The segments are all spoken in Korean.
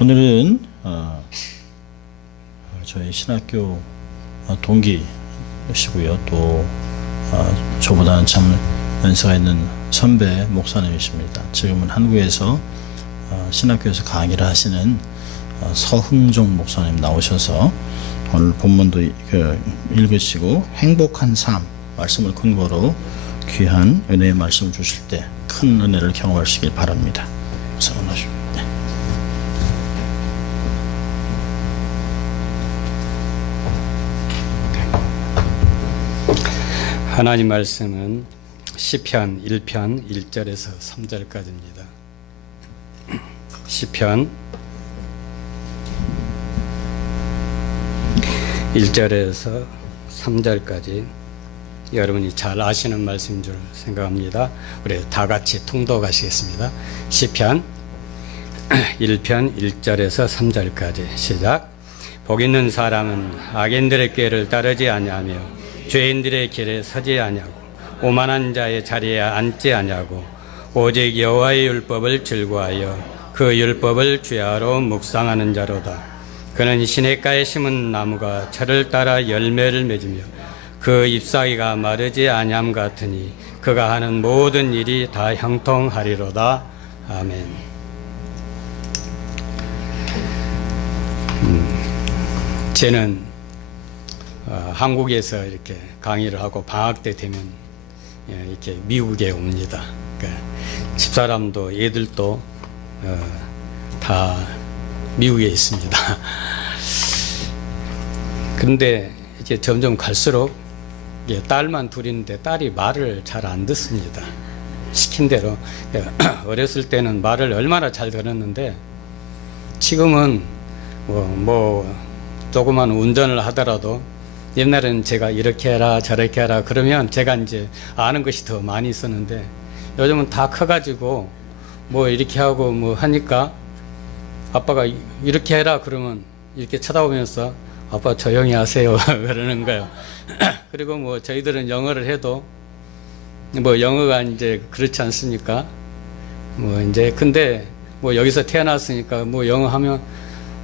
오늘은 저희 신학교 동기시고요. 또 저보다는 참 연세가 있는 선배 목사님이십니다. 지금은 한국에서 신학교에서 강의를 하시는 서흥종 목사님 나오셔서 오늘 본문도 읽으시고 행복한 삶 말씀을 근거로 귀한 은혜의 말씀을 주실 때 큰 은혜를 경험하시길 바랍니다. 사랑하십니다. 하나님 말씀은 시편 1편 1절에서 3절까지입니다. 시편 1절에서 3절까지 여러분이 잘 아시는 말씀인 줄 생각합니다. 우리 다 같이 통독하시겠습니다. 시편 1편 1절에서 3절까지 시작. 복 있는 사람은 악인들의 꾀를 따르지 아니하며 죄인들의 길에 서지 아니하고 오만한 자의 자리에 앉지 아니하고 오직 여호와의 율법을 즐거워하여 그 율법을 주야로 묵상하는 자로다. 그는 시냇가에 심은 나무가 철을 따라 열매를 맺으며 그 잎사귀가 마르지 아니함 같으니 그가 하는 모든 일이 다 형통하리로다. 아멘. 저는 한국에서 이렇게 강의를 하고 방학 때 되면 이렇게 미국에 옵니다. 그러니까 집사람도 애들도 다 미국에 있습니다. 그런데 이제 점점 갈수록 딸만 둘인데 딸이 말을 잘 안 듣습니다. 시킨 대로. 어렸을 때는 말을 얼마나 잘 들었는데 지금은 뭐 조그만 운전을 하더라도 옛날에는 제가 이렇게 해라 저렇게 해라 그러면 제가 이제 아는 것이 더 많이 있었는데 요즘은 다 커가지고 뭐 이렇게 하고 뭐 하니까 아빠가 이렇게 해라 그러면 이렇게 쳐다보면서 아빠 조용히 하세요 그러는 거예요. 그리고 뭐 저희들은 영어를 해도 뭐 영어가 이제 그렇지 않습니까? 뭐 이제 근데 뭐 여기서 태어났으니까 뭐 영어 하면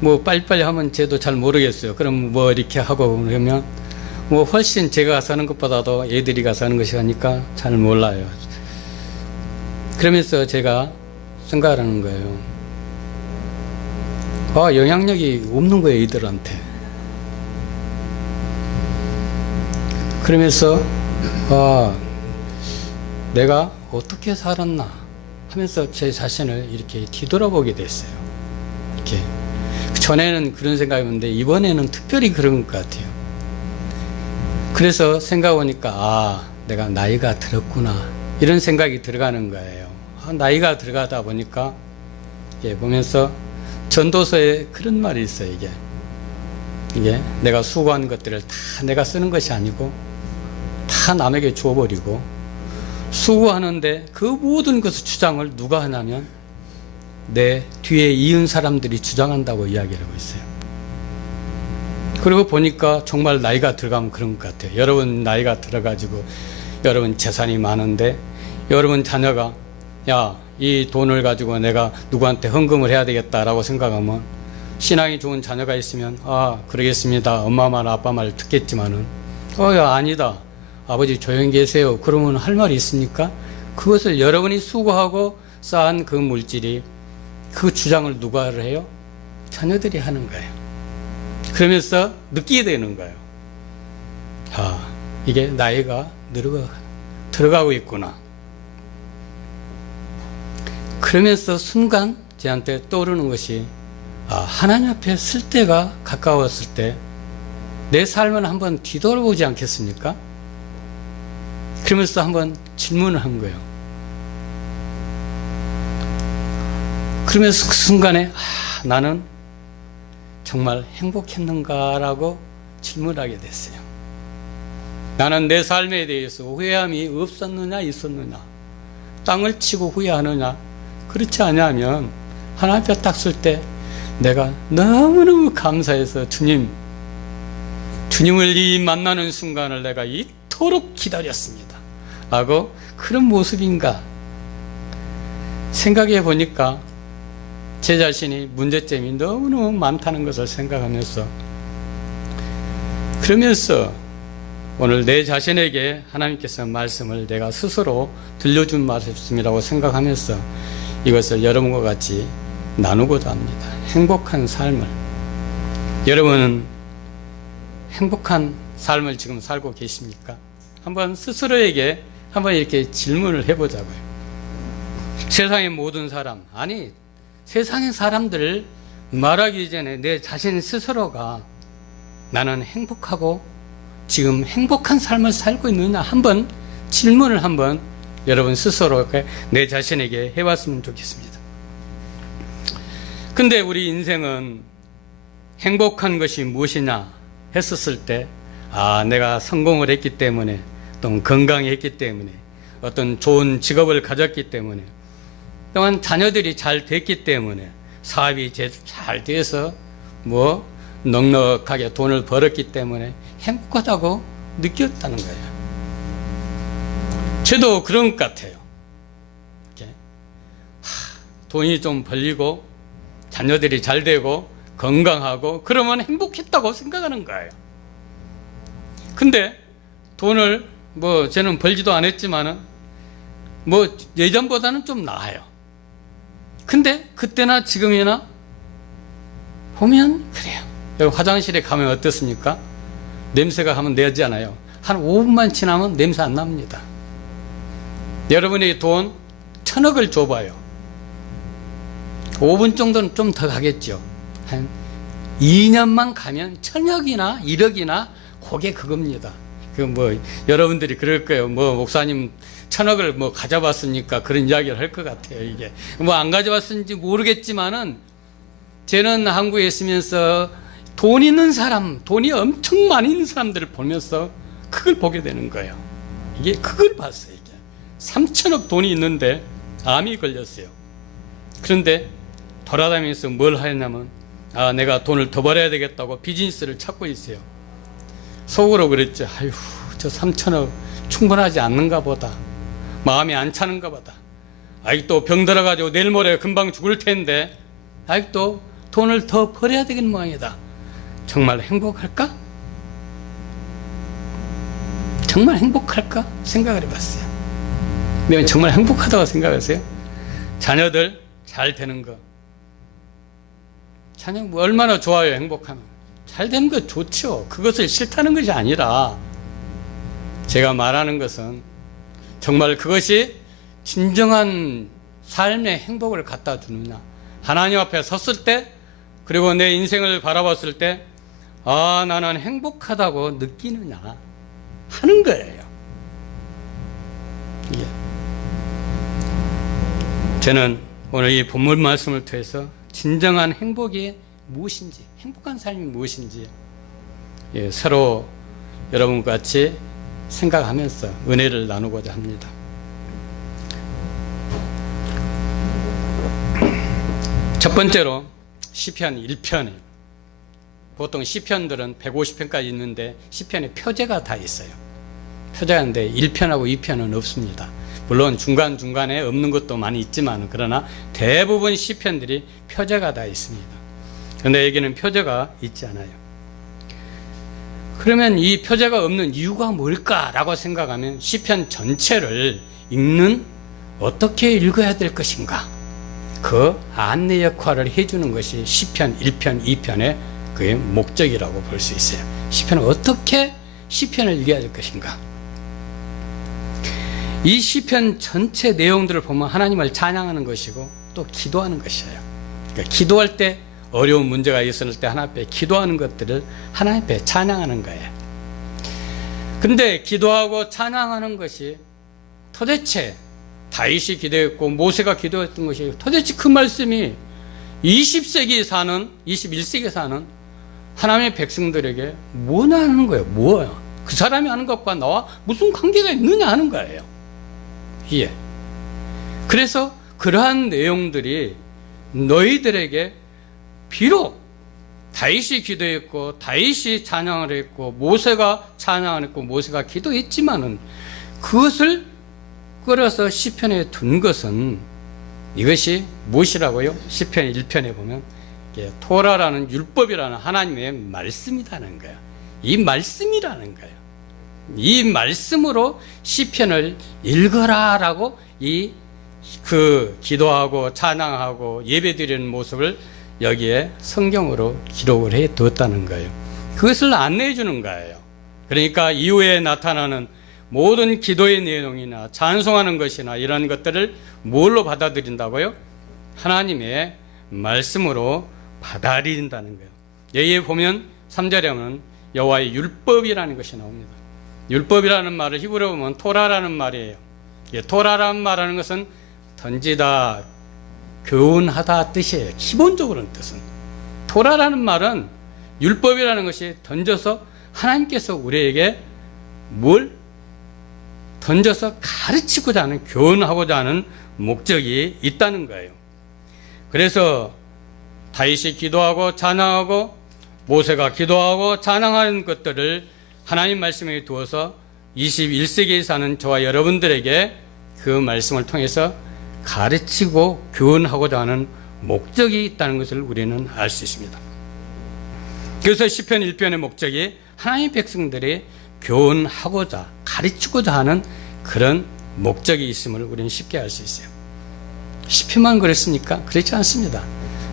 뭐 빨리빨리 하면 쟤도 잘 모르겠어요. 그럼 뭐 이렇게 하고 그러면 뭐 훨씬 제가 가서 하는 것보다도 애들이 가서 하는 것이 하니까 잘 몰라요. 그러면서 제가 생각을 하는 거예요. 영향력이 없는 거예요, 애들한테. 그러면서 내가 어떻게 살았나 하면서 제 자신을 이렇게 뒤돌아보게 됐어요. 이렇게 전에는 그런 생각이었는데 이번에는 특별히 그런 것 같아요. 그래서 생각해보니까 내가 나이가 들었구나 이런 생각이 들어가는 거예요. 나이가 들어가다 보니까 이게 보면서 전도서에 그런 말이 있어요. 이게 내가 수고한 것들을 다 내가 쓰는 것이 아니고 다 남에게 줘버리고 수고하는데 그 모든 것을 주장을 누가 하냐면 내 뒤에 이은 사람들이 주장한다고 이야기를 하고 있어요. 그리고 보니까 정말 나이가 들어가면 그런 것 같아요. 여러분 나이가 들어가지고 여러분 재산이 많은데 여러분 자녀가 이 돈을 가지고 내가 누구한테 헌금을 해야 되겠다라고 생각하면 신앙이 좋은 자녀가 있으면 그러겠습니다. 엄마 말 아빠 말 듣겠지만은 아니다. 아버지 조용히 계세요. 그러면 할 말이 있습니까? 그것을 여러분이 수고하고 쌓은 그 물질이 그 주장을 누가 해요? 자녀들이 하는 거예요. 그러면서 느끼게 되는 거예요. 이게 나이가 들어가고 있구나. 그러면서 순간 저한테 떠오르는 것이 하나님 앞에 쓸 때가 가까웠을 때 내 삶을 한번 뒤돌아보지 않겠습니까? 그러면서 한번 질문을 한 거예요. 그러면서 그 순간에 나는 정말 행복했는가라고 질문하게 됐어요. 나는 내 삶에 대해서 후회함이 없었느냐 있었느냐, 땅을 치고 후회하느냐, 그렇지 않으면 하나님 앞에 딱 쓸 때 내가 너무너무 감사해서 주님을 이 만나는 순간을 내가 이토록 기다렸습니다 라고 그런 모습인가 생각해 보니까 제 자신이 문제점이 너무너무 많다는 것을 생각하면서, 그러면서 오늘 내 자신에게 하나님께서 말씀을 내가 스스로 들려준 말씀이라고 생각하면서 이것을 여러분과 같이 나누고자 합니다. 행복한 삶을. 여러분은 행복한 삶을 지금 살고 계십니까? 한번 스스로에게 한번 이렇게 질문을 해보자고요. 세상의 모든 사람, 아니 세상의 사람들을 말하기 전에 내 자신 스스로가 나는 행복하고 지금 행복한 삶을 살고 있느냐, 한번 질문을 한번 여러분 스스로 내 자신에게 해봤으면 좋겠습니다. 근데 우리 인생은 행복한 것이 무엇이냐 했었을 때, 내가 성공을 했기 때문에, 또 건강했기 때문에, 어떤 좋은 직업을 가졌기 때문에, 또한 자녀들이 잘 됐기 때문에, 사업이 잘 돼서 넉넉하게 돈을 벌었기 때문에 행복하다고 느꼈다는 거예요. 저도 그런 것 같아요. 돈이 좀 벌리고 자녀들이 잘 되고 건강하고 그러면 행복했다고 생각하는 거예요. 근데 돈을 저는 벌지도 않았지만은 예전보다는 좀 나아요. 근데 그때나 지금이나 보면 그래요. 여기 화장실에 가면 어떻습니까? 냄새가 하면 나지 않아요. 한 5분만 지나면 냄새 안 납니다. 여러분이 돈 1,000억을 줘봐요. 5분 정도는 좀 더 가겠죠. 한 2년만 가면 1,000억이나 1억이나 그게 그겁니다. 여러분들이 그럴 거예요. 목사님 1,000억을 가져봤으니까 그런 이야기를 할 것 같아요. 이게 안 가져봤는지 모르겠지만은, 저는 한국에 있으면서 돈 있는 사람, 돈이 엄청 많이 있는 사람들을 보면서 그걸 보게 되는 거예요. 이게 그걸 봤어요. 이게 3,000억 돈이 있는데 암이 걸렸어요. 그런데 돌아다니면서 뭘 하였냐면, 내가 돈을 더 벌어야 되겠다고 비즈니스를 찾고 있어요. 속으로 그랬죠. 아휴, 저 3,000억 충분하지 않는가 보다. 마음이 안 차는가 보다. 아직도 병 들어가지고 내일 모레 금방 죽을 텐데 아직도 돈을 더 벌어야 되는 모양이다. 정말 행복할까? 정말 행복할까? 생각을 해봤어요. 내가 정말 행복하다고 생각하세요? 자녀들 잘 되는 거, 자녀 얼마나 좋아요. 행복하면 잘 되는 거 좋죠. 그것을 싫다는 것이 아니라, 제가 말하는 것은 정말 그것이 진정한 삶의 행복을 갖다 주느냐, 하나님 앞에 섰을 때, 그리고 내 인생을 바라봤을 때 나는 행복하다고 느끼느냐 하는 거예요. 예. 저는 오늘 이 본문 말씀을 통해서 진정한 행복이 무엇인지, 행복한 삶이 무엇인지 서로 여러분과 같이 생각하면서 은혜를 나누고자 합니다. 첫 번째로 시편 1편이에요. 보통 시편들은 150편까지 있는데 시편에 표제가 다 있어요. 표제가 있는데 1편하고 2편은 없습니다. 물론 중간중간에 없는 것도 많이 있지만, 그러나 대부분 시편들이 표제가 다 있습니다. 그런데 여기는 표제가 있지 않아요. 그러면 이 표제가 없는 이유가 뭘까라고 생각하면, 시편 전체를 읽는, 어떻게 읽어야 될 것인가, 그 안내 역할을 해주는 것이 시편 1편, 2편의 그의 목적이라고 볼 수 있어요. 시편은 어떻게 시편을 읽어야 될 것인가. 이 시편 전체 내용들을 보면 하나님을 찬양하는 것이고 또 기도하는 것이에요. 그러니까 기도할 때, 어려운 문제가 있을 때 하나님 앞에 기도하는 것들을 하나님 앞에 찬양하는 거예요. 근데 기도하고 찬양하는 것이 도대체 다윗이 기도했고 모세가 기도했던 것이, 도대체 그 말씀이 20세기에 사는, 21세기에 사는 하나님의 백성들에게 뭐냐 하는 거예요. 뭐야? 그 사람이 하는 것과 나와 무슨 관계가 있느냐 하는 거예요. 예. 그래서 그러한 내용들이 너희들에게, 비록 다윗이 기도했고 다윗이 찬양을 했고 모세가 찬양을 했고 모세가 기도했지만은, 그것을 끌어서 시편에 둔 것은 이것이 무엇이라고요? 시편 1편에 보면 토라라는 율법이라는 하나님의 말씀이라는 거예요. 이 말씀이라는 거예요. 이 말씀으로 시편을 읽어라라고 그 기도하고 찬양하고 예배드리는 모습을 여기에 성경으로 기록을 해 두었다는 거예요. 그것을 안내해 주는 거예요. 그러니까 이후에 나타나는 모든 기도의 내용이나 찬송하는 것이나 이런 것들을 뭘로 받아들인다고요? 하나님의 말씀으로 받아들인다는 거예요. 여기에 보면 3절에 보면 여호와의 율법이라는 것이 나옵니다. 율법이라는 말을 히브리어로 보면 토라라는 말이에요. 토라라는 말하는 것은 던지다, 교훈하다 뜻이에요. 기본적으로는 뜻은. 토라라는 말은 율법이라는 것이 던져서 하나님께서 우리에게 뭘 던져서 가르치고자 하는, 교훈하고자 하는 목적이 있다는 거예요. 그래서 다윗이 기도하고 찬양하고 모세가 기도하고 찬양하는 것들을 하나님 말씀에 두어서 21세기에 사는 저와 여러분들에게 그 말씀을 통해서 가르치고 교훈하고자 하는 목적이 있다는 것을 우리는 알 수 있습니다. 그래서 시편 1편의 목적이 하나님의 백성들이 교훈하고자 가르치고자 하는 그런 목적이 있음을 우리는 쉽게 알 수 있어요. 시편만 그랬습니까? 그렇지 않습니다.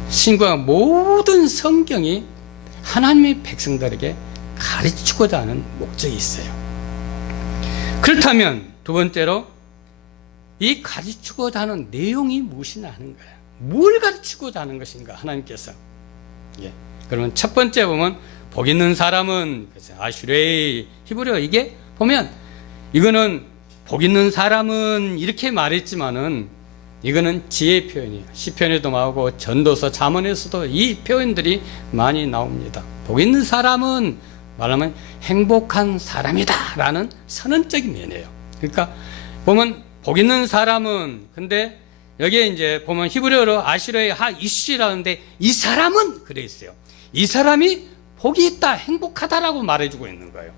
신과 모든 성경이 하나님의 백성들에게 가르치고자 하는 목적이 있어요. 그렇다면 두 번째로 이 가르치고자 하는 내용이 무엇이냐 하는 거예요. 뭘 가르치고자 하는 것인가 하나님께서. 그러면 첫 번째 보면 복 있는 사람은 아슈레이 히브리어 이게 보면 이거는 복 있는 사람은 이렇게 말했지만은 이거는 지혜 표현이에요. 시편에도 나오고 전도서 잠언에서도 이 표현들이 많이 나옵니다. 복 있는 사람은 말하면 행복한 사람이다 라는 선언적인 면이에요. 그러니까 보면 복 있는 사람은, 근데 여기에 이제 보면 히브리어로 아시르의 하 이슈라는데 이 사람은 그래 있어요. 이 사람이 복이 있다, 행복하다라고 말해주고 있는 거예요.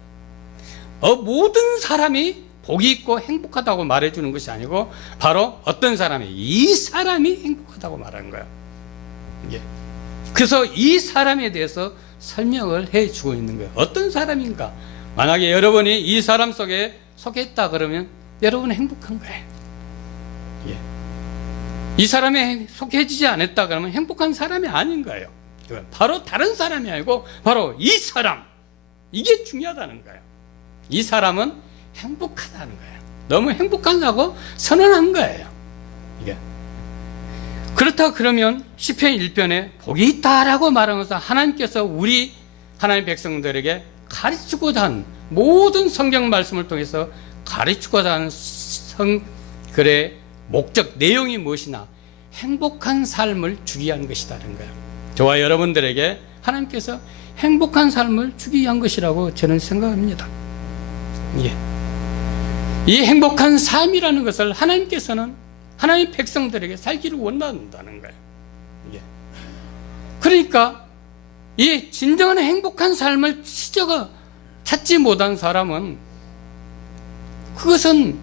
모든 사람이 복이 있고 행복하다고 말해주는 것이 아니고 바로 어떤 사람이, 이 사람이 행복하다고 말하는 거예요. 그래서 이 사람에 대해서 설명을 해주고 있는 거예요. 어떤 사람인가? 만약에 여러분이 이 사람 속에 속했다 그러면 여러분은 행복한 거예요. 이 사람에 속해지지 않았다 그러면 행복한 사람이 아닌 거예요. 바로 다른 사람이 아니고 바로 이 사람, 이게 중요하다는 거예요. 이 사람은 행복하다는 거예요. 너무 행복하다고 선언한 거예요. 그렇다 그러면 시편 1편에 복이 있다라고 말하면서 하나님께서 우리 하나님의 백성들에게 가르치고자 한 모든 성경 말씀을 통해서 가르치고자 하는 글의 목적, 내용이 무엇이나 행복한 삶을 주기 위한 것이라는 거예요. 저와 여러분들에게 하나님께서 행복한 삶을 주기 위한 것이라고 저는 생각합니다. 이 행복한 삶이라는 것을 하나님께서는 하나님 백성들에게 살기를 원한다는 거예요. 그러니까 이 진정한 행복한 삶을 찾지 못한 사람은 그것은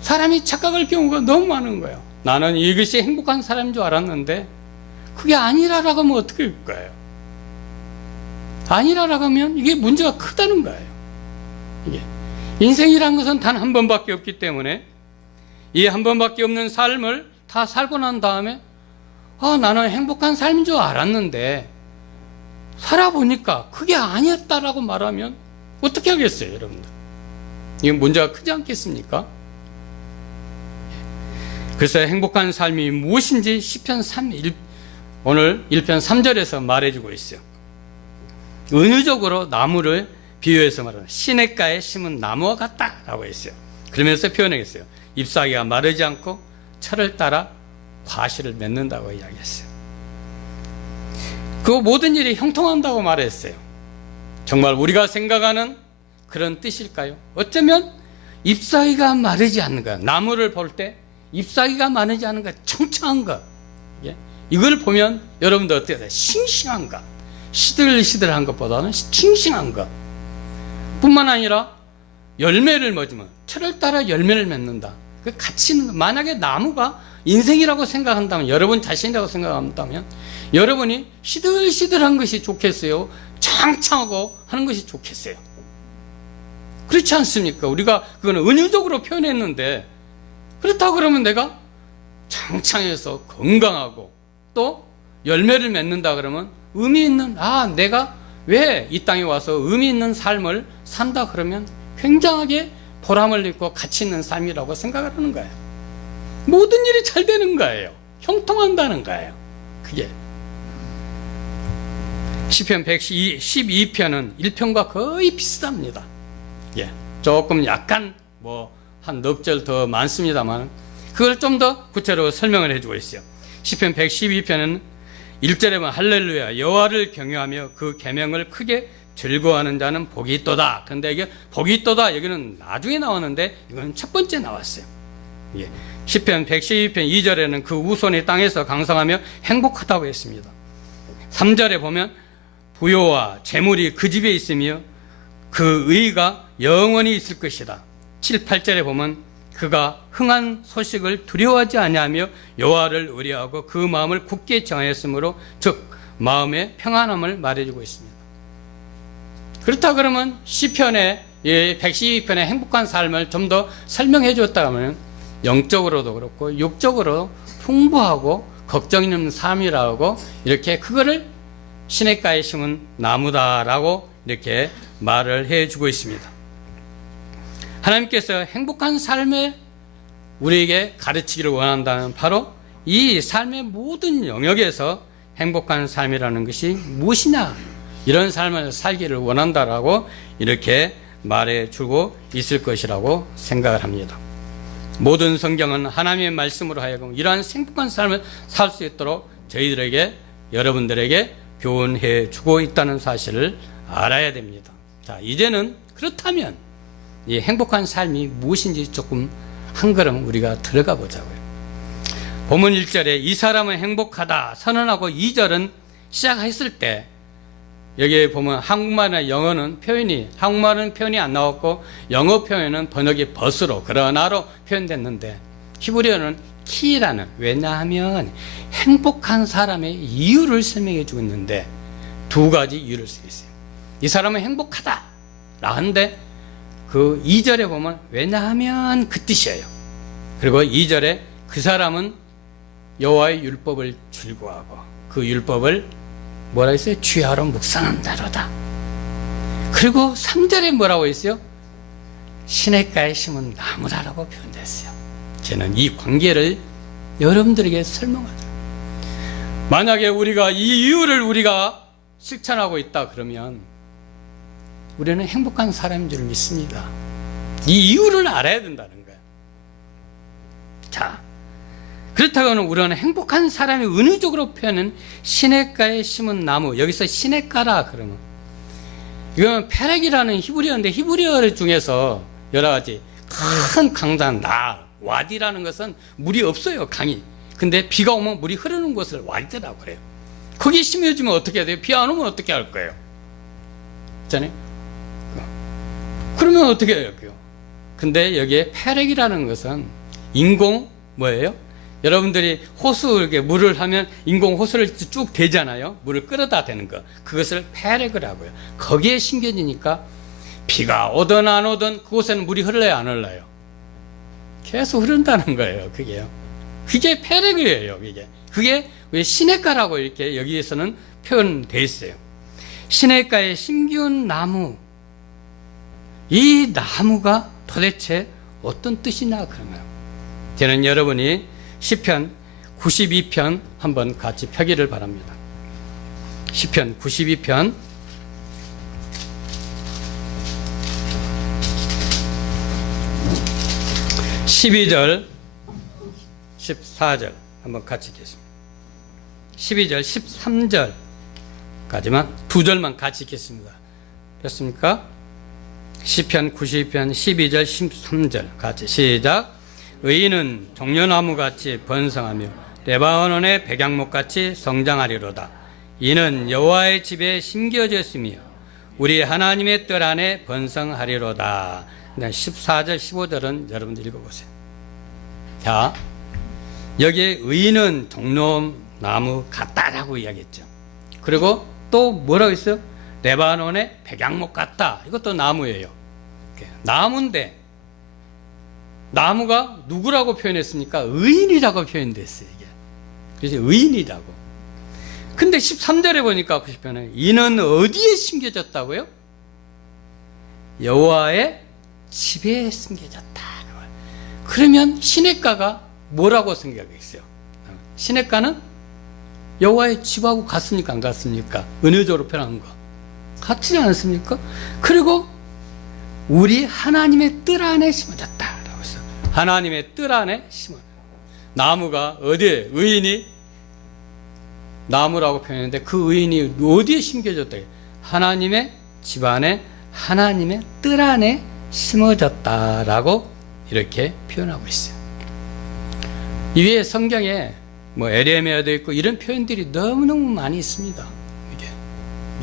사람이 착각할 경우가 너무 많은 거예요. 나는 이것이 행복한 사람인 줄 알았는데 그게 아니라라고 하면 어떻게 할 거예요? 아니라라고 하면 이게 문제가 크다는 거예요. 인생이란 것은 단 한 번밖에 없기 때문에 이 한 번밖에 없는 삶을 다 살고 난 다음에 나는 행복한 삶인 줄 알았는데 살아보니까 그게 아니었다라고 말하면 어떻게 하겠어요, 여러분들? 이건 문제가 크지 않겠습니까? 그래서 행복한 삶이 무엇인지 시편 오늘 1편 3절에서 말해주고 있어요. 은유적으로 나무를 비유해서 말하는 시냇가에 심은 나무와 같다라고 했어요. 그러면서 표현하겠어요. 잎사귀가 마르지 않고 철을 따라 과실을 맺는다고 이야기했어요. 그 모든 일이 형통한다고 말했어요. 정말 우리가 생각하는 그런 뜻일까요? 어쩌면 잎사귀가 마르지 않는 것, 나무를 볼 때 잎사귀가 마르지 않는 것, 청청한 것, 이걸 보면 여러분들 어떻게 해요? 싱싱한 것, 시들시들한 것보다는 싱싱한 것 뿐만 아니라 열매를 맺으면 철을 따라 열매를 맺는다. 그 가치 있는 것. 만약에 나무가 인생이라고 생각한다면, 여러분 자신이라고 생각한다면 여러분이 시들시들한 것이 좋겠어요? 창창하고 하는 것이 좋겠어요? 그렇지 않습니까? 우리가 그거는 은유적으로 표현했는데, 그렇다고 그러면 내가 창창해서 건강하고 또 열매를 맺는다 그러면 의미 있는, 내가 왜 이 땅에 와서 의미 있는 삶을 산다 그러면 굉장하게 보람을 느끼고 가치 있는 삶이라고 생각을 하는 거예요. 모든 일이 잘 되는 거예요. 형통한다는 거예요. 그게 시편 112편은 1편과 거의 비슷합니다. 조금 약간 한 넉 절 더 많습니다만 그걸 좀 더 구체적으로 설명을 해주고 있어요. 시편 112편은 1절에 보면 할렐루야 여호와를 경외하며 그 계명을 크게 즐거워하는 자는 복이 있도다. 그런데 이게 복이 있도다 여기는 나중에 나왔는데 이건 첫 번째 나왔어요. 시편 112편 2절에는 그 우손이 땅에서 강성하며 행복하다고 했습니다. 3절에 보면 부요와 재물이 그 집에 있으며 그 의가 영원히 있을 것이다. 7, 8절에 보면 그가 흥한 소식을 두려워하지 아니하며 여호와를 의뢰하고 그 마음을 굳게 정하였으므로 즉 마음의 평안함을 말해주고 있습니다. 그렇다 그러면 시편의 112편의 행복한 삶을 좀 더 설명해 줬다 하면 영적으로도 그렇고 육적으로 풍부하고 걱정 있는 삶이라고 이렇게 그거를 시냇가에 심은 나무다라고 이렇게 말을 해주고 있습니다. 하나님께서 행복한 삶에 우리에게 가르치기를 원한다면 바로 이 삶의 모든 영역에서 행복한 삶이라는 것이 무엇이냐, 이런 삶을 살기를 원한다라고 이렇게 말해주고 있을 것이라고 생각을 합니다. 모든 성경은 하나님의 말씀으로 하여금 이러한 행복한 삶을 살 수 있도록 저희들에게, 여러분들에게 교훈해 주고 있다는 사실을 알아야 됩니다. 자, 이제는 그렇다면 이 행복한 삶이 무엇인지 조금 한 걸음 우리가 들어가 보자고요. 본문 1절에 이 사람은 행복하다 선언하고 2절은 시작했을 때 여기에 보면 한국말이나 영어는 한국말은 표현이 안 나왔고 영어 표현은 번역이 벗으로 그러나로 표현됐는데 히브리어는 키라는, 왜냐하면 행복한 사람의 이유를 설명해 주고 있는데 두 가지 이유를 쓰고 있어요. 이 사람은 행복하다 라는데 그 2절에 보면 왜냐하면 그 뜻이에요. 그리고 2절에 그 사람은 여호와의 율법을 즐거워하고 그 율법을 뭐라 했어요? 주야로 묵상한다로다. 그리고 3절에 뭐라고 했어요? 시냇가에 심은 나무다라고 표현됐어요. 저는 이 관계를 여러분들에게 설명하죠. 만약에 우리가 이 이유를 우리가 실천하고 있다 그러면 우리는 행복한 사람인 줄 믿습니다. 이 이유를 알아야 된다는 거예요. 자, 그렇다고는 우리는 행복한 사람이 은유적으로 표현은 시냇가에 심은 나무, 여기서 시냇가라 그러면 이건 페렉이라는 히브리어인데 히브리어 중에서 여러 가지 큰 강단, 와디라는 것은 물이 없어요, 강이. 근데 비가 오면 물이 흐르는 곳을 와디라고 그래요. 거기에 심어지면 어떻게 해야 돼요? 비 안 오면 어떻게 할 거예요? 있잖아요. 그러면 어떻게 해요? 근데 여기에 페렉이라는 것은 인공 뭐예요? 여러분들이 호수 이렇게 물을 하면 인공 호수를 쭉 대잖아요. 물을 끌어다 대는 거. 그것을 페렉을 하고요. 거기에 심겨지니까 비가 오든 안 오든 그곳에는 물이 흘러요, 안 흘러요? 계속 흐른다는 거예요. 그게 페렉이에요. 그게 왜 시냇가라고 이렇게 여기에서는 표현되어 있어요. 시냇가에 심기운 나무, 이 나무가 도대체 어떤 뜻이냐 그러나요? 저는 여러분이 시편 92편 한번 같이 펴기를 바랍니다. 시편 92편 12절 14절 한번 같이 읽겠습니다. 12절 13절까지만 두 절만 같이 읽겠습니다. 됐습니까? 시편 92편 12절 13절 같이 시작. 의인은 종려나무같이 번성하며 레바논의 백양목같이 성장하리로다. 이는 여호와의 집에 심겨졌으며 우리 하나님의 뜰 안에 번성하리로다. 14절 15절은 여러분들 읽어보세요. 자, 여기에 의인은 종려나무 같다라고 이야기했죠. 그리고 또 뭐라고 했어요? 레바논의 백양목 같다. 이것도 나무예요. 나무인데 나무가 누구라고 표현했습니까? 의인이라고 표현됐어요. 이게. 그래서 의인이라고. 근데 13절에 보니까 보시면 이는 어디에 심겨졌다고요? 여호와의 집에 심겨졌다. 그러면 시냇가가 뭐라고 생각했어요? 시냇가는 여호와의 집하고 같습니까? 안 같습니까? 은혜적으로 표현한 거 같지 않습니까? 그리고 우리 하나님의 뜰 안에 심어졌다라고 했어요. 하나님의 뜰 안에 심어. 나무가 어디에 의인이 나무라고 표현했는데 그 의인이 어디에 심겨졌다? 하나님의 집 안에 하나님의 뜰 안에 심어졌다라고 이렇게 표현하고 있어요. 이외에 성경에 뭐 에레미야도 있고 이런 표현들이 너무너무 많이 있습니다. 이게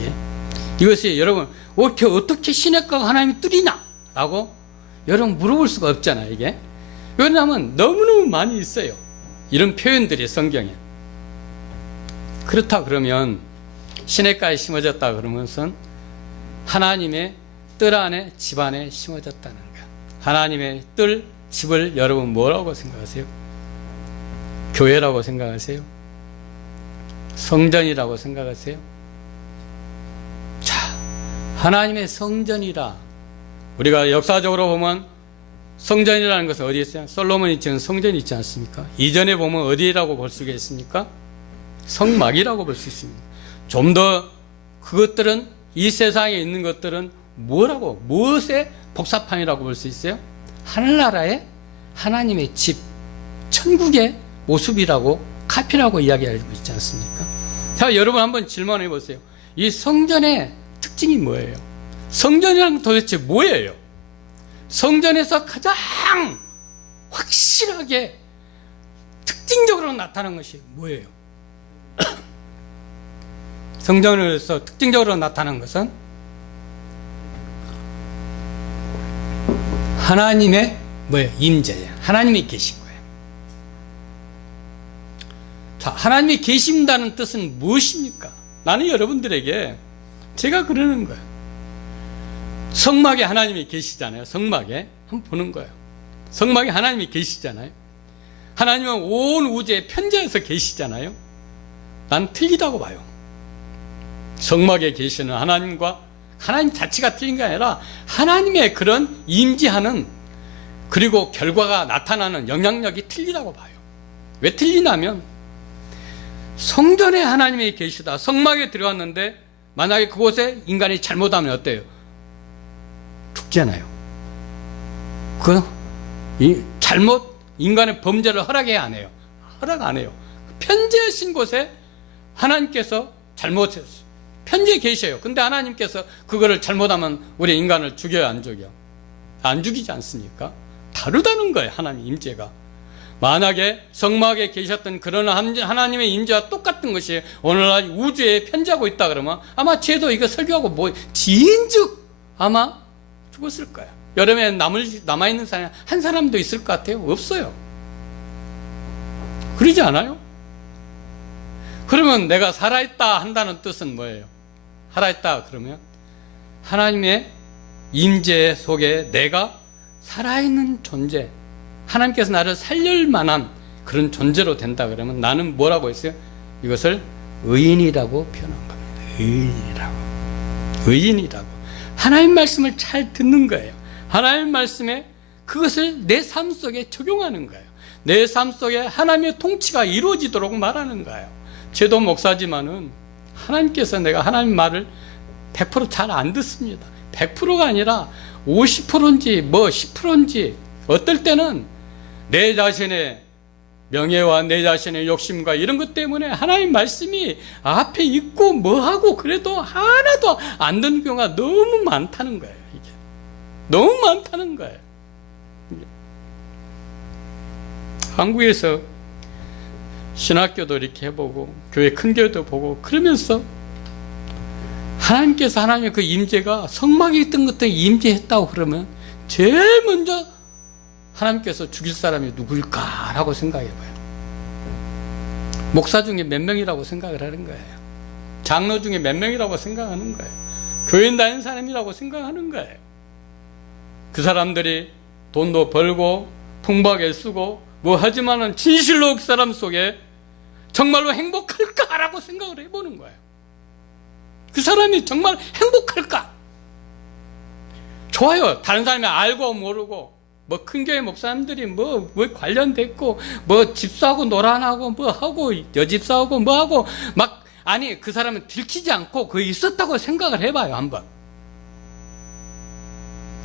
예? 이것이 여러분 어떻게 시냇가가 하나님의 뜰이냐? 라고 여러분 물어볼 수가 없잖아요. 이게 왜냐하면 너무너무 많이 있어요. 이런 표현들이 성경에. 그렇다 그러면 시냇가에 심어졌다 그러면서 하나님의 뜰 안에 집 안에 심어졌다는 거야. 하나님의 뜰 집을 여러분 뭐라고 생각하세요? 교회라고 생각하세요? 성전이라고 생각하세요? 자, 하나님의 성전이라. 우리가 역사적으로 보면 성전이라는 것은 어디에 있어요? 솔로몬이 지은 성전이 있지 않습니까? 이전에 보면 어디라고 볼 수 있겠습니까? 성막이라고 볼 수 있습니다. 좀 더 그것들은 이 세상에 있는 것들은 뭐라고 무엇의 복사판이라고 볼 수 있어요? 하늘나라의 하나님의 집, 천국의 모습이라고 카피라고 이야기하고 있지 않습니까? 자, 여러분 한번 질문해 보세요. 이 성전의 특징이 뭐예요? 성전이란 도대체 뭐예요? 성전에서 가장 확실하게 특징적으로 나타나는 것이 뭐예요? 성전에서 특징적으로 나타나는 것은 하나님의 뭐예요? 임재예요. 하나님이 계신 거예요. 자, 하나님이 계신다는 뜻은 무엇입니까? 나는 여러분들에게 제가 그러는 거예요. 성막에 하나님이 계시잖아요. 성막에 한번 보는 거예요. 성막에 하나님이 계시잖아요. 하나님은 온 우주에 편재해서 계시잖아요. 난 틀리다고 봐요. 성막에 계시는 하나님과 하나님 자체가 틀린 게 아니라 하나님의 그런 임재하는 그리고 결과가 나타나는 영향력이 틀리다고 봐요. 왜 틀리냐면 성전에 하나님이 계시다. 성막에 들어갔는데 만약에 그곳에 인간이 잘못하면 어때요? 죽잖아요. 잘못 인간의 범죄를 허락해야 안 해요. 허락 안 해요. 편지하신 곳에 하나님께서 잘못했어요. 편지에 계셔요. 근데 하나님께서 그거를 잘못하면 우리 인간을 죽여요, 안 죽여? 안 죽이지 않습니까? 다르다는 거예요, 하나님 임재가. 만약에 성막에 계셨던 그런 하나님의 임재와 똑같은 것이 오늘날 우주에 편지하고 있다 그러면 아마 쟤도 이거 설교하고 뭐 지인즉 아마 죽었을 거예요. 여름에 남아있는 사람이 한 사람도 있을 것 같아요? 없어요. 그러지 않아요? 그러면 내가 살아있다 한다는 뜻은 뭐예요? 살아있다 그러면 하나님의 임재 속에 내가 살아있는 존재, 하나님께서 나를 살릴 만한 그런 존재로 된다 그러면 나는 뭐라고 했어요? 이것을 의인이라고 표현한 겁니다. 의인이라고. 하나님 말씀을 잘 듣는 거예요. 하나님 말씀에 그것을 내 삶 속에 적용하는 거예요. 내 삶 속에 하나님의 통치가 이루어지도록 말하는 거예요. 제도 목사지만은 하나님께서 내가 하나님 말을 100% 잘 안 듣습니다. 100%가 아니라 50%인지 뭐 10%인지 어떨 때는 내 자신의 명예와 내 자신의 욕심과 이런 것 때문에 하나님 말씀이 앞에 있고 뭐하고 그래도 하나도 안 듣는 경우가 너무 많다는 거예요. 이게 너무 많다는 거예요. 한국에서 신학교도 이렇게 해보고 교회 큰 교회도 보고 그러면서 하나님께서 하나님의 그 임재가 성막에 있던 것들이 임재했다고 그러면 제일 먼저 하나님께서 죽일 사람이 누구일까라고 생각해봐요. 목사 중에 몇 명이라고 생각을 하는 거예요. 장로 중에 몇 명이라고 생각하는 거예요. 교회 다니는 사람이라고 생각하는 거예요. 그 사람들이 돈도 벌고 풍부하게 쓰고 뭐 하지만은 진실로 그 사람 속에 정말로 행복할까라고 생각을 해보는 거예요. 그 사람이 정말 행복할까? 좋아요. 다른 사람이 알고 모르고 뭐 큰 교회 목사님들이 뭐 관련됐고 뭐 집사하고 노란하고 뭐 하고 여집사하고 뭐 하고 막 아니 그 사람은 들키지 않고 그 있었다고 생각을 해봐요 한번.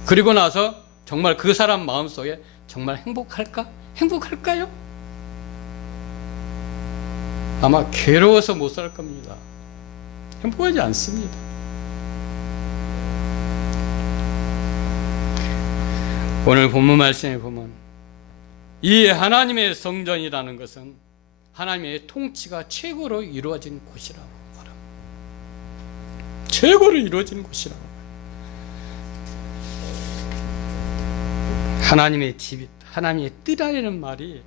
그리고 나서 정말 그 사람 마음속에 정말 행복할까? 행복할까요? 아마 괴로워서 못 살 겁니다. 행복하지 않습니다. 오늘 본문 말씀에 보면 이 하나님의 성전이라는 것은 하나님의 통치가 최고로 이루어진 곳이라고 말합니다. 최고로 이루어진 곳이라고 말합니다. 하나님의 집, 하나님의 뜰이라는 말이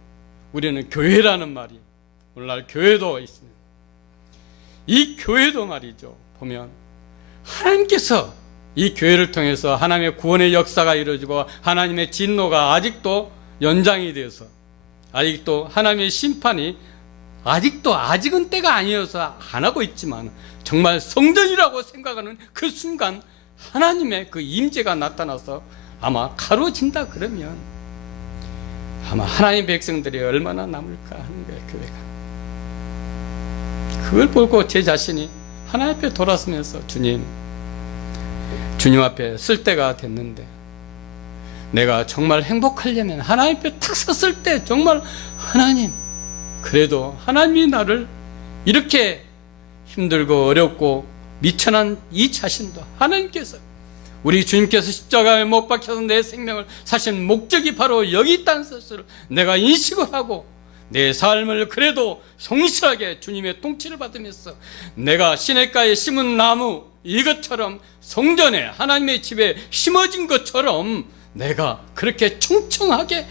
우리는 교회라는 말이 오늘날 교회도 있습니다. 이 교회도 말이죠. 보면 하나님께서 이 교회를 통해서 하나님의 구원의 역사가 이루어지고 하나님의 진노가 아직도 연장이 되어서 아직도 하나님의 심판이 아직은 때가 아니어서 안 하고 있지만 정말 성전이라고 생각하는 그 순간 하나님의 그 임재가 나타나서 아마 가로진다 그러면 아마 하나님의 백성들이 얼마나 남을까 하는 거예요. 교회가. 그걸 보고 제 자신이 하나님 앞에 돌아서면서 주님 앞에 쓸 때가 됐는데 내가 정말 행복하려면 하나님 앞에 탁 섰을 때 정말 하나님 그래도 하나님이 나를 이렇게 힘들고 어렵고 미천한 이 자신도 하나님께서 우리 주님께서 십자가에 못 박혀서 내 생명을 사신 목적이 바로 여기 있다는 사실을 내가 인식을 하고 내 삶을 그래도 성실하게 주님의 통치를 받으면서 내가 시냇가에 심은 나무 이것처럼 성전에 하나님의 집에 심어진 것처럼 내가 그렇게 청청하게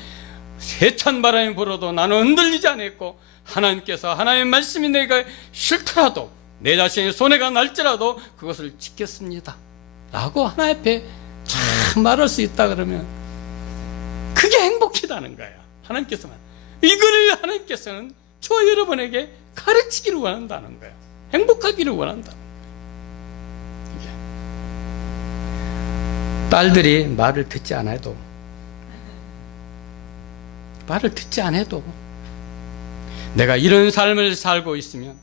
세찬 바람이 불어도 나는 흔들리지 않았고 하나님께서 하나님의 말씀이 내가 싫더라도 내 자신의 손해가 날지라도 그것을 지켰습니다 라고 하나님 앞에 참 말할 수 있다 그러면 그게 행복이라는 거예요. 하나님께서만 이거를 하나님께서는 저와 여러분에게 가르치기를 원한다는 거예요. 행복하기를 원한다. 딸들이 말을 듣지 않아도 내가 이런 삶을 살고 있으면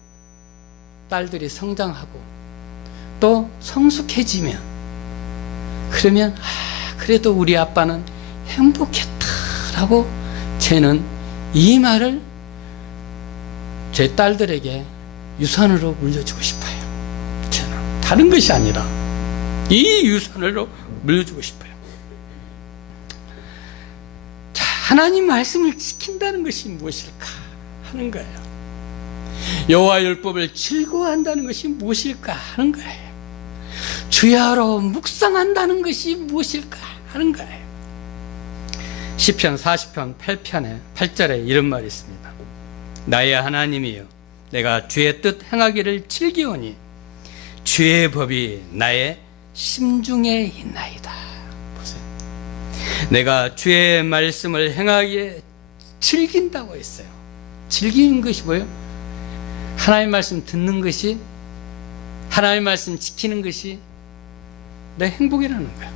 딸들이 성장하고 또 성숙해지면 그러면 그래도 우리 아빠는 행복했다라고 쟤는 이 말을 제 딸들에게 유산으로 물려주고 싶어요. 저는 다른 것이 아니라 이 유산으로 물려주고 싶어요. 자, 하나님 말씀을 지킨다는 것이 무엇일까 하는 거예요. 여호와 율법을 즐거워한다는 것이 무엇일까 하는 거예요. 주야로 묵상한다는 것이 무엇일까 하는 거예요. 시편 40편 8편에 8절에 이런 말이 있습니다. 나의 하나님이여 내가 주의 뜻 행하기를 즐기오니 주의 법이 나의 심중에 있나이다. 보세요. 내가 주의 말씀을 행하기에 즐긴다고 했어요. 즐기는 것이 뭐예요? 하나님의 말씀 듣는 것이 하나님의 말씀 지키는 것이 내 행복이라는 거예요.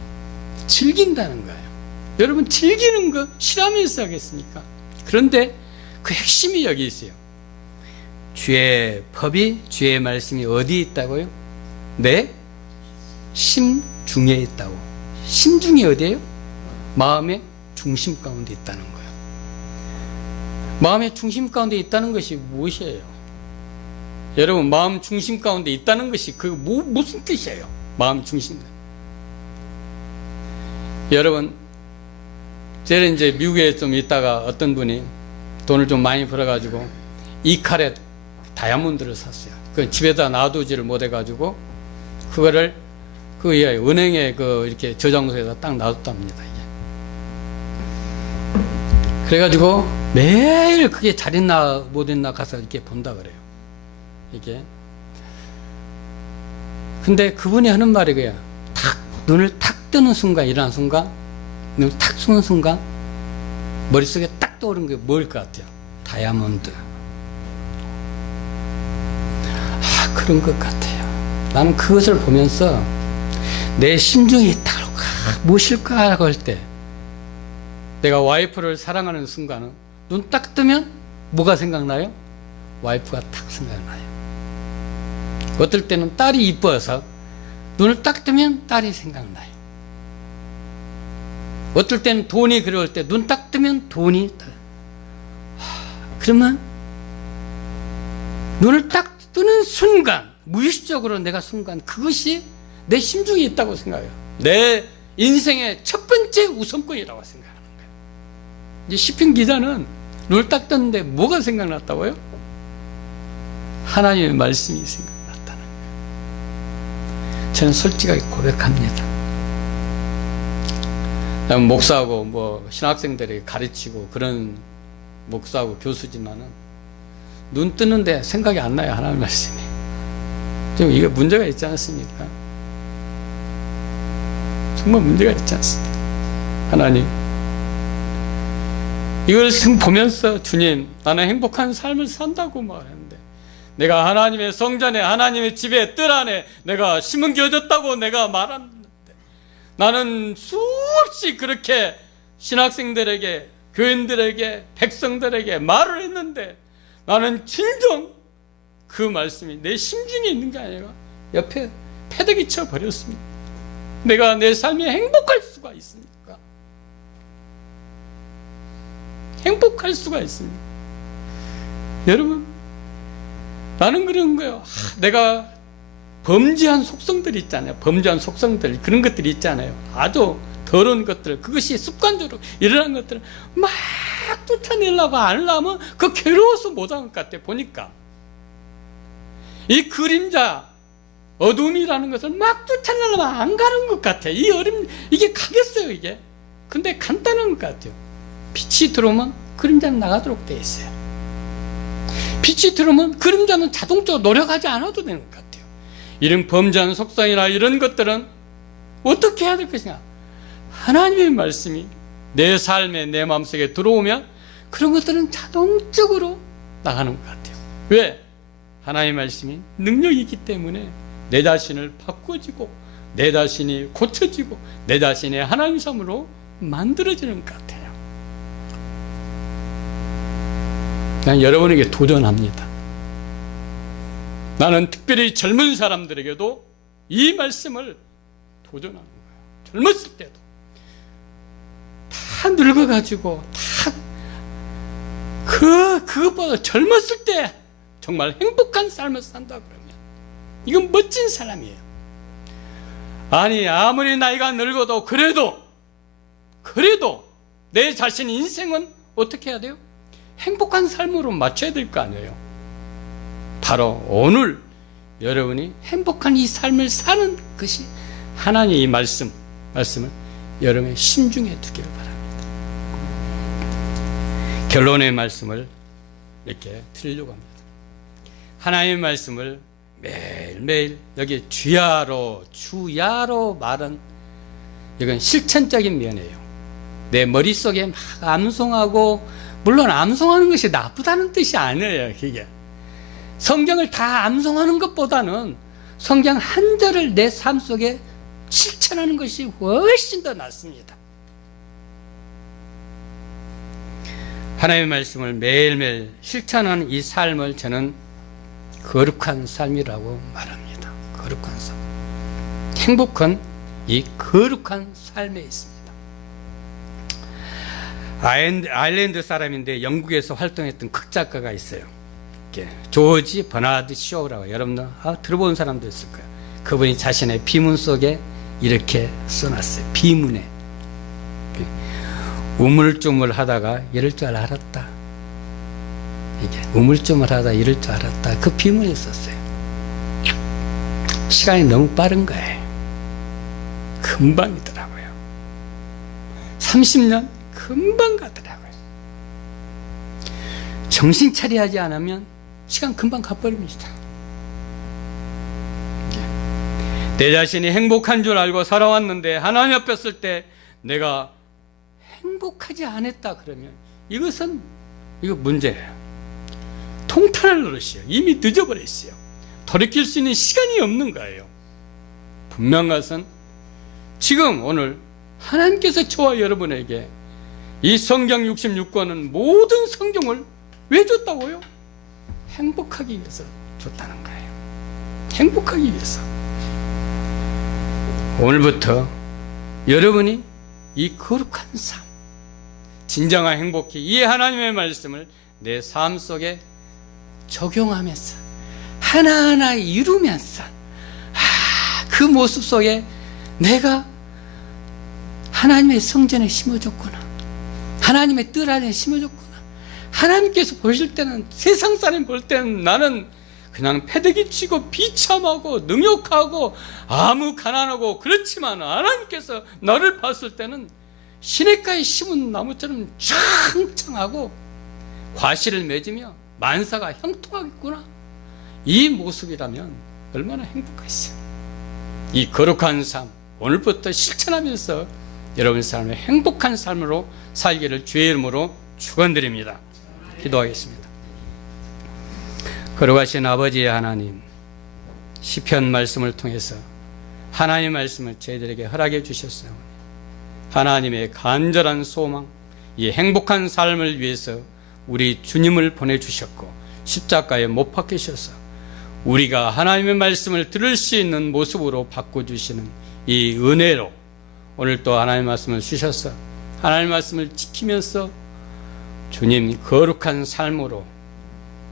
즐긴다는 거예요. 여러분 즐기는 거 싫어하면서 하겠습니까? 그런데 그 핵심이 여기 있어요. 주의 법이 주의 말씀이 어디에 있다고요? 내 심중에 있다고. 심중이 어디예요? 마음의 중심 가운데 있다는 거예요. 마음의 중심 가운데 있다는 것이 무엇이에요? 여러분 마음 중심 가운데 있다는 것이 그 무슨 뜻이에요? 마음 중심. 여러분 저는 이제 미국에 좀 있다가 어떤 분이 돈을 좀 많이 벌어가지고 이 칼에 다이아몬드를 샀어요. 그 집에다 놔두지를 못해가지고 그거를 그 은행에 그 이렇게 저장소에다 딱 놔뒀답니다. 이게. 그래가지고 매일 그게 잘 있나 못 있나 가서 이렇게 본다 그래요. 이게. 근데 그분이 하는 말이 그야. 탁 눈을 탁 뜨는 순간, 일어나는 순간, 눈을 탁 뜨는 순간 머릿속에 딱 떠오르는 게 뭐일 것 같아요? 다이아몬드. 아, 그런 것 같아요. 나는 그것을 보면서 내 심중이 있다고 무엇일까 할 때 내가 와이프를 사랑하는 순간은 눈 딱 뜨면 뭐가 생각나요? 와이프가 딱 생각나요. 어떨 때는 딸이 이뻐서 눈을 딱 뜨면 딸이 생각나요. 어떨 때는 돈이 그리울 때 눈 딱 뜨면 돈이 그러면 눈을 딱 뜨는 순간 무의식적으로 내가 순간 그것이 내 심중에 있다고 생각해요. 내 인생의 첫 번째 우선권이라고 생각하는 거예요. 이제 시편 기자는 눈을 딱 떴는데 뭐가 생각났다고요? 하나님의 말씀이 생각났다는 거예요. 저는 솔직하게 고백합니다. 목사하고 뭐 신학생들에게 가르치고 그런 목사하고 교수지만은 눈 뜨는데 생각이 안 나요. 하나님의 말씀이. 좀 이게 문제가 있지 않습니까? 정말 문제가 있지 않습니까? 하나님, 이걸 보면서 주님, 나는 행복한 삶을 산다고 말하는데 내가 하나님의 성전에, 하나님의 집에, 뜰 안에 내가 심은 겨졌다고 내가 말하는데 나는 수없이 그렇게 신학생들에게, 교인들에게, 백성들에게 말을 했는데 나는 진정 그 말씀이 내 심중에 있는 게 아니라 옆에 패대기 쳐 버렸습니다. 내가 내 삶에 행복할 수가 있습니까? 행복할 수가 있습니까? 여러분, 나는 그런 거예요. 내가 범죄한 속성들이 있잖아요. 범죄한 속성들, 그런 것들이 있잖아요. 아주 더러운 것들, 그것이 습관적으로 일어난 것들을 막 쫓아내려고 안 하면 그 괴로워서 못하는 것 같아. 보니까 이 그림자 어둠이라는 것을 막 쫓아내려면 안 가는 것 같아. 이 어림, 이게 가겠어요, 이게. 근데 간단한 것 같아요. 빛이 들어오면 그림자는 나가도록 되어 있어요. 빛이 들어오면 그림자는 자동적으로 노력하지 않아도 되는 것 같아요. 이런 범죄한 속성이나 이런 것들은 어떻게 해야 될 것이냐? 하나님의 말씀이 내 삶에, 내 마음속에 들어오면 그런 것들은 자동적으로 나가는 것 같아요. 왜? 하나님의 말씀이 능력이 있기 때문에 내 자신을 바꿔지고 내 자신이 고쳐지고 내 자신의 하나님 삶으로 만들어지는 것 같아요. 난 여러분에게 도전합니다. 나는 특별히 젊은 사람들에게도 이 말씀을 도전하는 거예요. 젊었을 때도 다 늙어가지고 다 그것보다 젊었을 때 정말 행복한 삶을 산다 그러면 이건 멋진 사람이에요. 아니 아무리 나이가 늙어도 그래도 내 자신 인생은 어떻게 해야 돼요? 행복한 삶으로 맞춰야 될 거 아니에요. 바로 오늘 여러분이 행복한 이 삶을 사는 것이 하나님의 이 말씀을 여러분의 심중에 두기를 바랍니다. 결론의 말씀을 이렇게 드리려고 합니다. 하나님의 말씀을 매일매일 여기 주야로 말은 이건 실천적인 면이에요. 내 머릿속에 막 암송하고, 물론 암송하는 것이 나쁘다는 뜻이 아니에요. 이게 성경을 다 암송하는 것보다는 성경 한 절을 내 삶 속에 실천하는 것이 훨씬 더 낫습니다. 하나님의 말씀을 매일매일 실천하는 이 삶을 저는 거룩한 삶이라고 말합니다. 거룩한 삶. 행복은 이 거룩한 삶에 있습니다. 아일랜드 사람인데 영국에서 활동했던 극작가가 있어요. 조지 버나드 쇼라고, 여러분들 들어본 사람도 있을 거예요. 그분이 자신의 비문 속에 이렇게 써놨어요. 비문에 우물쭈물하다가 이럴 줄 알았다. 이게 우물쭈물하다 이럴 줄 알았다. 그 비문에 썼어요. 시간이 너무 빠른 거예요. 금방이더라고요. 30년 금방 가더라고요. 정신 차려야지 않으면 시간 금방 가버립니다. 내 자신이 행복한 줄 알고 살아왔는데 하나님 앞에 섰을 때 내가 행복하지 않았다 그러면 이거 문제예요. 통탄할 노릇이에요. 이미 늦어버렸어요. 돌이킬 수 있는 시간이 없는 거예요. 분명한 것은 지금 오늘 하나님께서 저와 여러분에게 이 성경 66권은 모든 성경을 왜 줬다고요? 행복하기 위해서 줬다는 거예요. 행복하기 위해서. 오늘부터 여러분이 이 거룩한 삶, 진정한 행복이 이 하나님의 말씀을 내 삶 속에 적용하면서 하나하나 이루면서 그 모습 속에 내가 하나님의 성전에 심어줬구나, 하나님의 뜰 안에 심어줬구나. 하나님께서 보실 때는, 세상 사람이 볼 때는 나는 그냥 패대기 치고 비참하고 능욕하고 아무 가난하고 그렇지만 하나님께서 너를 봤을 때는 시냇가에 심은 나무처럼 창창하고 과실을 맺으며 만사가 형통하겠구나. 이 모습이라면 얼마나 행복하시죠. 이 거룩한 삶 오늘부터 실천하면서 여러분 삶의 행복한 삶으로 살기를 주의 이름으로 축원드립니다. 기도하겠습니다. 거룩하신 아버지의 하나님, 시편 말씀을 통해서 하나님의 말씀을 저희들에게 허락해 주셨어요. 하나님의 간절한 소망, 이 행복한 삶을 위해서 우리 주님을 보내주셨고 십자가에 못 박히셔서 우리가 하나님의 말씀을 들을 수 있는 모습으로 바꿔주시는 이 은혜로 오늘 또 하나님의 말씀을 주셔서 하나님의 말씀을 지키면서 주님 거룩한 삶으로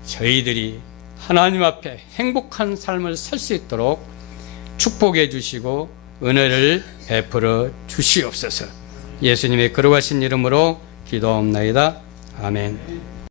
저희들이 하나님 앞에 행복한 삶을 살 수 있도록 축복해 주시고 은혜를 베풀어 주시옵소서. 예수님의 거룩하신 이름으로 기도합나이다. 아멘.